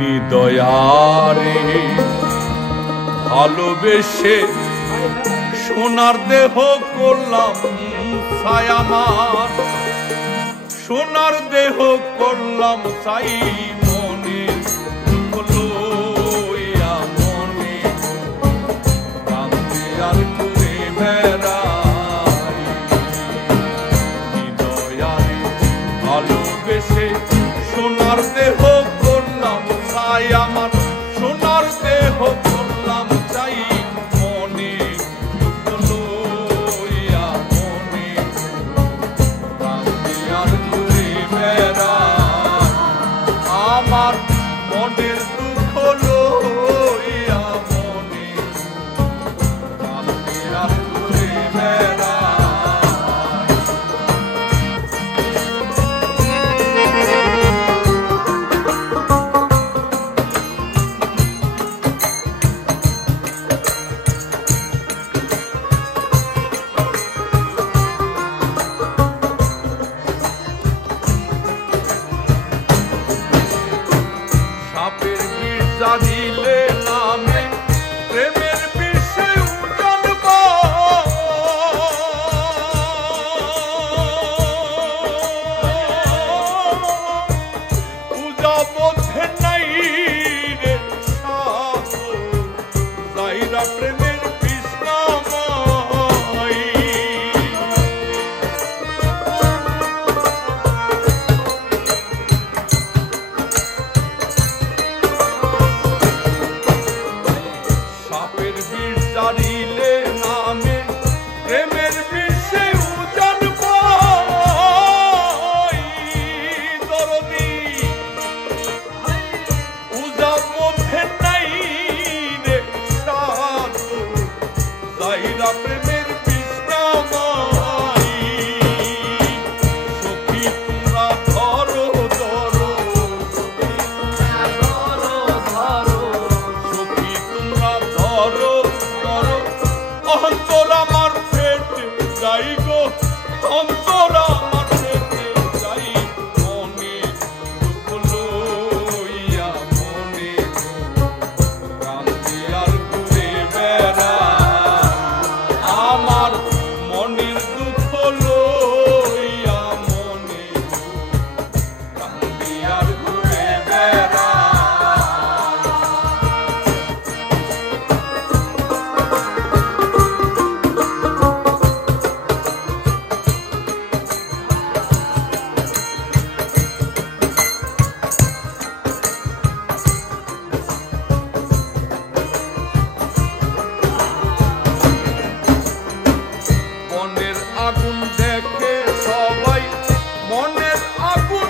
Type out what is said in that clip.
নিদয়ারে ভালোবেসে সোনার দেহ করলাম ছাই আমার, সোনার দেহ করলাম ছাই মনে লইয়া মনে কান্দে আর ঘুরে বেড়াই। নিদয়ারে ভালোবেসে সোনার দেহ করলাম ছাই আমার, সোনার দেহ করলাম ছাই মনে লইয়া মনে কান্দে আর ঘুরে বেড়াই। আমার মনের দুঃখ লইয়া মনে কান্দে আর ঘুরে বেড়াই। সাপের বিষ জানিলে নামে প্রেমের বিষে জানব, পূজা বোধে নাই রে সাপ যাইরা প্রেমের বিষ নামাই। সাপের বিষ জানিলে নামে প্রেমের বিষে জানব, দরদি পূজার মধ্যে নাই রে সাধু যাইরা প্রেমের বিষ নামাই। সখী তোমরা ধরো ধরো, সখী তোমরা ধরো ধরো, অন্তর আমার পেটে যাই গো, অন্তর আমার পেটে যাই মনে দুঃখ লইয়া মনে কান্দে আর ঘুরে বেড়াই। আমার মনের দুঃখ লইয়া মনে কান্দে আর ঘুরে বেড়াই। মনের আগুন দেখে সবাই, মনের আগুন